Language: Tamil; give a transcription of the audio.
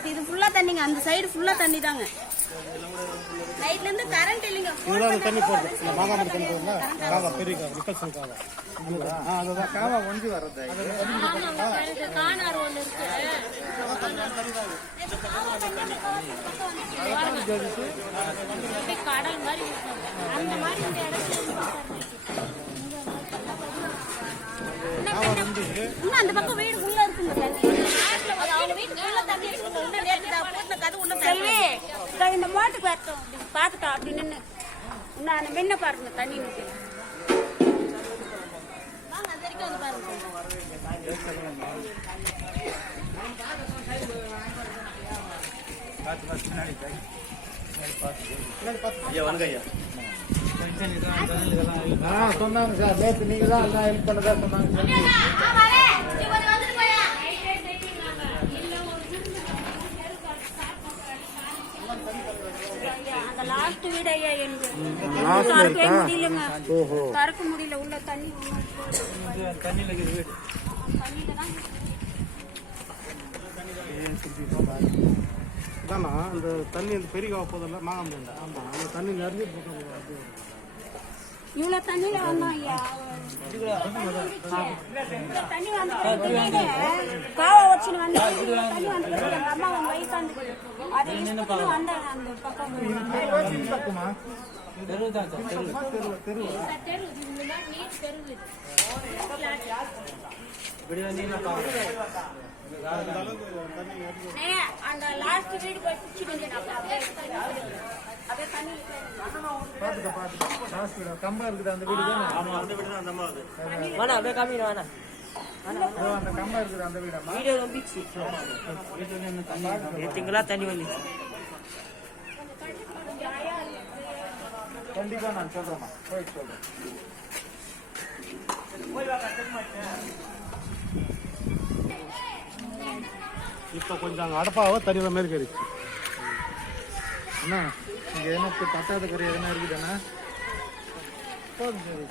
பத்தி இது ஃபுல்லா தண்ணிங்க. அந்த சைடு ஃபுல்லா தண்ணி தாங்க. நைட்ல இருந்து கரண்ட் இல்லைங்க. இதுதான் தண்ணி போடுது. இந்த மாகாமரி தண்ணி போடுறா காவா பெரிய ரிஃப்ளெக்ஷன் காவா. அதுதான் காவா ஒஞ்சி வர்றது. கானார் ஒன்று இருக்கு. கடல் மாதிரி அந்த மாதிரி இந்த இடத்துல இன்னும் அந்த பக்கம் வீடு உள்ள இருக்குங்க. அவங்க வீட்டுக்குள்ள தண்ணி இருக்குங்க. இன்னும் நேற்று கதை ஒன்றும் செல்வி இந்த மோட்டுக்கு வரட்டும் பார்த்துட்டோம் அப்படி நின்று இன்னும் அந்த முன்ன பாருங்க தண்ணி நிற்க வாங்க அது வரைக்கும் வந்து பாருங்க. சொன்னாங்க சார் நேற்று நீங்க தான் எல்லாம் ஹெல்ப் பண்ணதா சொன்னாங்க. லாஸ்ட் வீடு ஐயா முடியலங்க. திறக்க முடியல உள்ள தண்ணி தண்ணியில வீடு தானா அந்த தண்ணி அந்த பெரிய போதில்ல மாகாம ஆமா அந்த தண்ணி நிறைய போட்டு இவ்வளவு தண்ணியில வந்தோம் ஐயா. தண்ணி வந்து காவா வச்சுன்னு வந்து தண்ணி வந்து எங்க அம்மா வந்து வயசாந்து அதை வந்தேன் அந்த பக்கம் அந்த லாஸ்ட் வீடு கம்பா இருக்குது அந்த வீடு அப்படியே காமிங்க வேணா அந்த கம்பா இருக்குது அந்த வீடு வீடியோ ரொம்பிச்சு திங்களா தண்ணி வந்துச்சு. கண்டிப்பா நான் சொல்றேன் போயிட்டு சொல்றேன். இப்போ கொஞ்சம் அங்கே அடப்பாவோ தண்ணியில் மாரி கறிச்சு அண்ணா இங்கே என்ன தட்டாத கறி எதனா இருக்குதுண்ணா போதும் சரி.